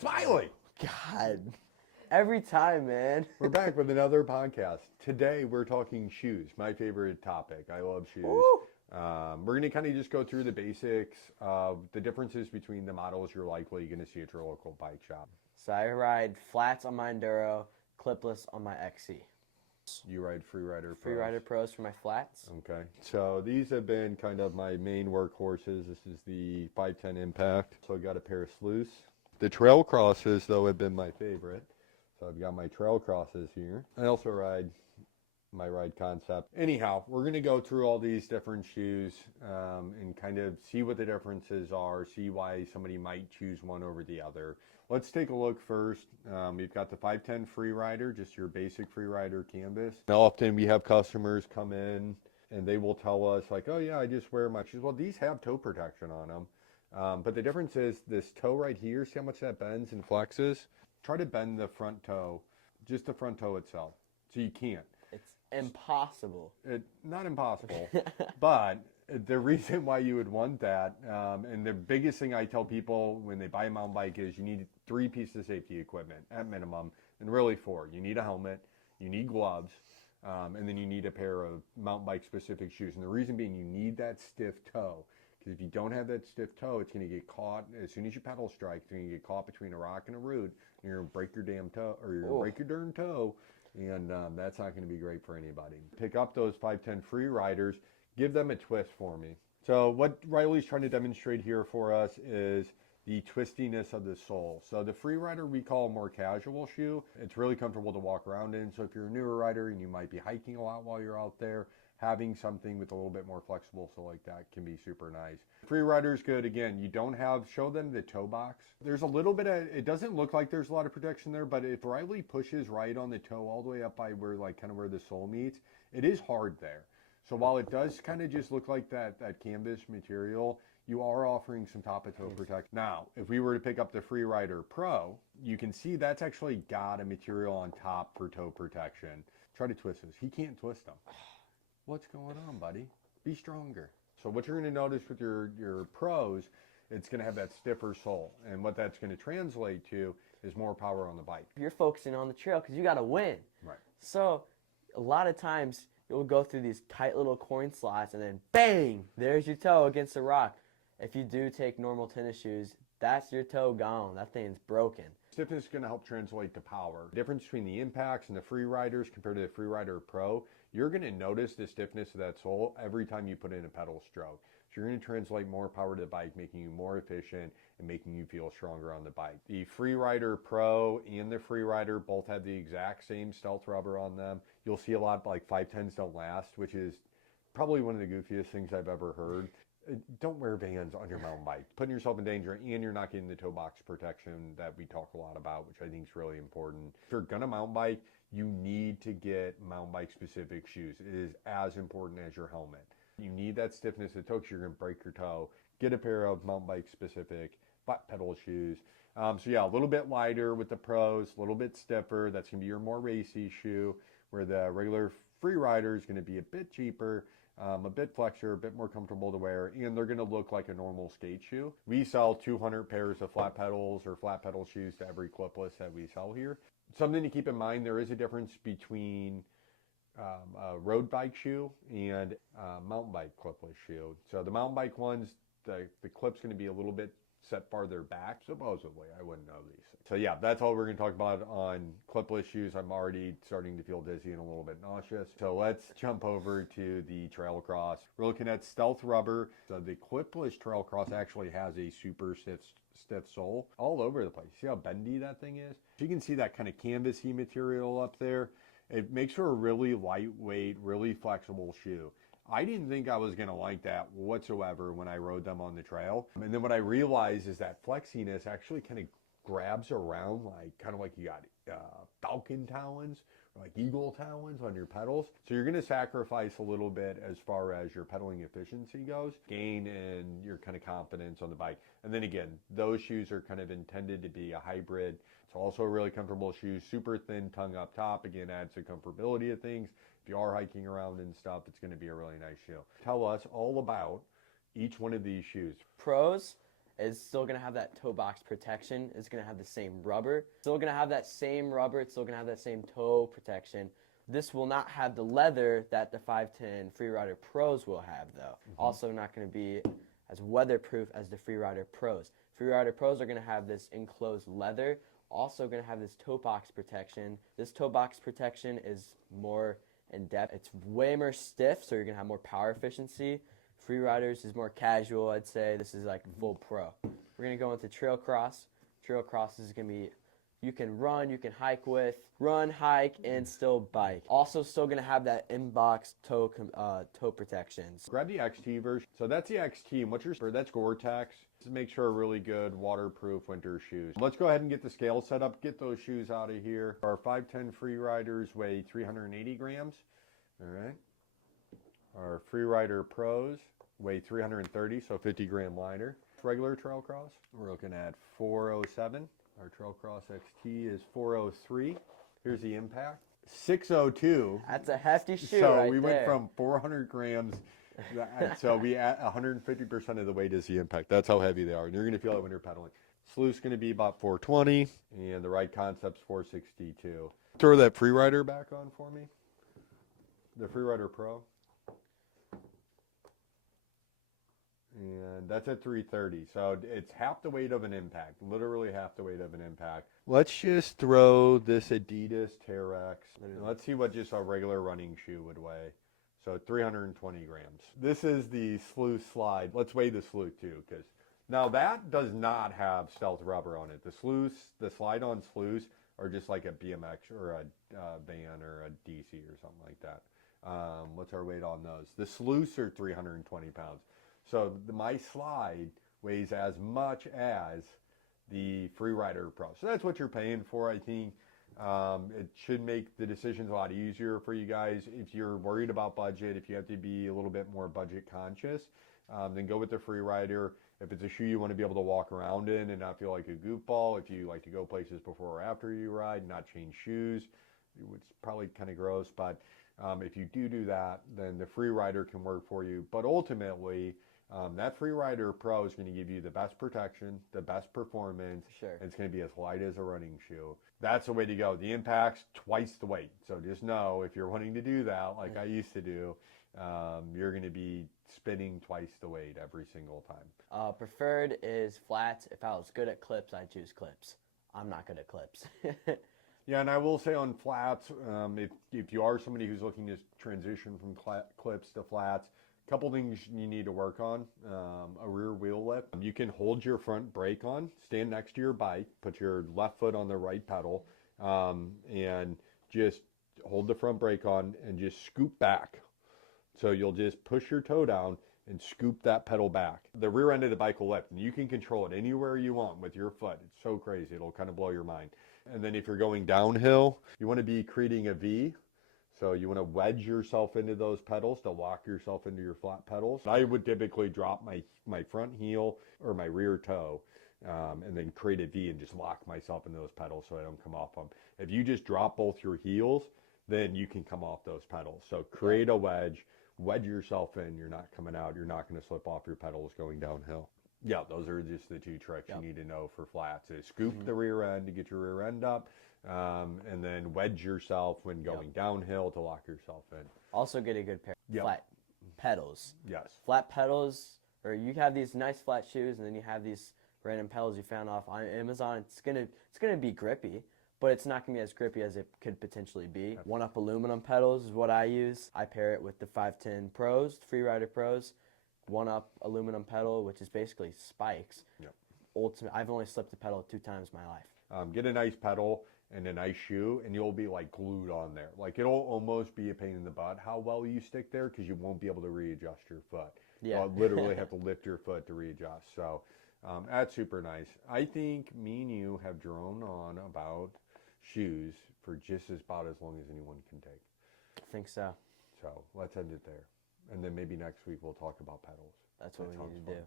Smiley! God. Every time, man. We're back with another podcast. Today we're talking shoes, my favorite topic. I love shoes. Woo! We're going to kind of just go through the basics of the differences between the models you're likely going to see at your local bike shop. So I ride flats on my Enduro, clipless on my XC. You ride Freerider Pros. Freerider Pros for my flats. Okay. So these have been kind of my main workhorses. This is the 510 Impact. So I got a pair of Sluice. The Trail Crosses, though, have been my favorite. So I've got my Trail Crosses here. I also ride my Ride Concept. Anyhow, we're going to go through all these different shoes and kind of see what the differences are, see why somebody might choose one over the other. Let's take a look first. We've got the 510 Freerider, just your basic Freerider canvas. Now, often we have customers come in and they will tell us like, oh yeah, I just wear my shoes. Well, these have toe protection on them. But the difference is this toe right here, see how much that bends and flexes? Try to bend the front toe, just the front toe itself. So you can't. It's impossible. Not impossible, but the reason why you would want that, and the biggest thing I tell people when they buy a mountain bike is you need 3 pieces of safety equipment at minimum, and really 4. You need a helmet, you need gloves, and then you need a pair of mountain bike specific shoes. And the reason being you need that stiff toe. Because if you don't have that stiff toe, it's going to get caught as soon as you pedal strike. It's going to get caught between a rock and a root, and you're going to break your damn toe, or you're going to break your darn toe, and that's not going to be great for anybody. Pick up those 510 Freeriders, give them a twist for me. So what Riley's trying to demonstrate here for us is the twistiness of the sole. So the Freerider we call a more casual shoe. It's really comfortable to walk around in. So if you're a newer rider and you might be hiking a lot while you're out there, having something with a little bit more flexible sole like that can be super nice. Freerider's good. Again, you don't have, show them the toe box. There's a little bit of, it doesn't look like there's a lot of protection there, but if Riley pushes right on the toe all the way up by where like kind of where the sole meets, it is hard there. So while it does kind of just look like that canvas material, you are offering some top of toe protection. Now, if we were to pick up the Freerider Pro, you can see that's actually got a material on top for toe protection. Try to twist this. He can't twist them. What's going on, buddy? Be stronger. So what you're going to notice with your Pros, it's going to have that stiffer sole. And what that's going to translate to is more power on the bike. You're focusing on the trail because you got to win. Right. So a lot of times you'll go through these tight little coin slots and then bang, there's your toe against the rock. If you do take normal tennis shoes, that's your toe gone. That thing's broken. Stiffness is going to help translate to power. The difference between the Impacts and the Freeriders compared to the Freerider Pro, you're going to notice the stiffness of that sole every time you put in a pedal stroke. So you're going to translate more power to the bike, making you more efficient and making you feel stronger on the bike. The Freerider Pro and the Freerider both have the exact same stealth rubber on them. You'll see a lot like 510s don't last, which is probably one of the goofiest things I've ever heard. Don't wear Vans on your mountain bike. Putting yourself in danger, and you're not getting the toe box protection that we talk a lot about, which I think is really important. If you're gonna mountain bike, you need to get mountain bike specific shoes. It is as important as your helmet. You need that stiffness of the toe because you're gonna break your toe. Get a pair of mountain bike specific butt pedal shoes. So yeah, a little bit lighter with the Pros, a little bit stiffer. That's gonna be your more racy shoe, where the regular Freerider is gonna be a bit cheaper. A bit flexor, a bit more comfortable to wear, and they're going to look like a normal skate shoe. We sell 200 pairs of flat pedals or flat pedal shoes to every clipless that we sell here. Something to keep in mind, there is a difference between a road bike shoe and a mountain bike clipless shoe. So the mountain bike ones, the clip's going to be a little bit set farther back, supposedly. I wouldn't know these things. So yeah, that's all we're going to talk about on clipless shoes. I'm already starting to feel dizzy and a little bit nauseous. So let's jump over to the Trail Cross. We're looking at stealth rubber. So the clipless Trail Cross actually has a super stiff sole all over the place. See how bendy that thing is? So you can see that kind of canvasy material up there. It makes for a really lightweight, really flexible shoe. I didn't think I was going to like that whatsoever when I rode them on the trail. And then what I realized is that flexiness actually kind of grabs around kind of like you got falcon talons or like eagle talons on your pedals. So you're going to sacrifice a little bit as far as your pedaling efficiency goes, gain in your kind of confidence on the bike. And then again, those shoes are kind of intended to be a hybrid. It's also a really comfortable shoe, super thin tongue up top. Again, adds the comfortability of things. If you are hiking around and stuff, it's going to be a really nice shoe. Tell us all about each one of these shoes. Pros, It's still going to have that toe box protection. It's going to have the same rubber. Still going to have that same rubber. It's still going to have that same toe protection. This will not have the leather that the 510 Freerider Pros will have, though. Also not going to be as weatherproof as the Freerider Pros. Freerider Pros are going to have this enclosed leather. Also going to have this toe box protection. This toe box protection is more in depth. It's way more stiff, so you're going to have more power efficiency. Freeriders is more casual, I'd say. This is like full pro. We're going to go into trail cross. Trail cross is going to be, you can run, you can hike with, run, hike, and still bike. Also still going to have that in-box toe protections. Grab the XT version. So that's the XT, and what's your spur? That's Gore-Tex. This makes sure really good waterproof winter shoes. Let's go ahead and get the scale set up, get those shoes out of here. Our 510 Freeriders weigh 380 grams, all right? Our Freerider Pros weigh 330, so 50 gram lighter. Regular trail cross, we're looking at 407. Our Trail Cross XT is 403. Here's the impact. 602. That's a hefty shoe so right we went there. from 400 grams. So we add 150% of the weight is the impact. That's how heavy they are. And you're going to feel it when you're pedaling. Sluice going to be about 420. And the Ride Concepts 462. Throw that Freerider back on for me. The Freerider Pro. And that's at 330. So it's half the weight of an impact, literally half the weight of an impact. Let's just throw this Adidas Terex. Let's see what just a regular running shoe would weigh. So 320 grams. This is the Sluice Slide. Let's weigh the Sluice too, because now that does not have stealth rubber on it. The Sluice, the slide-on Sluice are just like a BMX or a van or a DC or something like that. What's our weight on those? The Sluice are 320 pounds. So my slide weighs as much as the Freerider Pro. So that's what you're paying for, I think. It should make the decisions a lot easier for you guys. If you're worried about budget, if you have to be a little bit more budget conscious, then go with the Freerider. If it's a shoe you want to be able to walk around in and not feel like a goofball, if you like to go places before or after you ride, not change shoes, which is probably kind of gross, but if you do that, then the Freerider can work for you. But ultimately, that Freerider Pro is going to give you the best protection, the best performance, Sure. and it's going to be as light as a running shoe. That's the way to go. The impact's twice the weight. So just know, if you're wanting to do that, like I used to do, you're going to be spinning twice the weight every single time. Preferred is flats. If I was good at clips, I'd choose clips. I'm not good at clips. Yeah, and I will say on flats, if you are somebody who's looking to transition from clips to flats, couple things you need to work on. A rear wheel lift. You can hold your front brake on, stand next to your bike, put your left foot on the right pedal, and just hold the front brake on and just scoop back. So you'll just push your toe down and scoop that pedal back. The rear end of the bike will lift, and you can control it anywhere you want with your foot. It's so crazy. It'll kind of blow your mind. And then if you're going downhill, you want to be creating a V. So you want to wedge yourself into those pedals to lock yourself into your flat pedals. I would typically drop my front heel or my rear toe and then create a V and just lock myself into those pedals so I don't come off them. If you just drop both your heels, then you can come off those pedals. So create a wedge yourself in. You're not coming out. You're not going to slip off your pedals going downhill. Yeah, those are just the two tricks you need to know for flats. Is scoop the rear end to get your rear end up. And then wedge yourself when going downhill to lock yourself in. Also get a good pair of flat pedals. Yes. Flat pedals, or you have these nice flat shoes, and then you have these random pedals you found off on Amazon. It's gonna be grippy, but it's not gonna be as grippy as it could potentially be. 1-Up aluminum pedals is what I use. I pair it with the 510 Pros, Freerider Pros. 1-Up aluminum pedal, which is basically spikes. Yep. I've only slipped a pedal 2 times in my life. Get a nice pedal and a nice shoe, and you'll be like glued on there. Like it'll almost be a pain in the butt how well you stick there, because you won't be able to readjust your foot. Yeah. You'll literally have to lift your foot to readjust. So that's super nice. I think me and you have drone on about shoes for just about as long as anyone can take. I think so. So let's end it there. And then maybe next week we'll talk about pedals. That's what we need to do.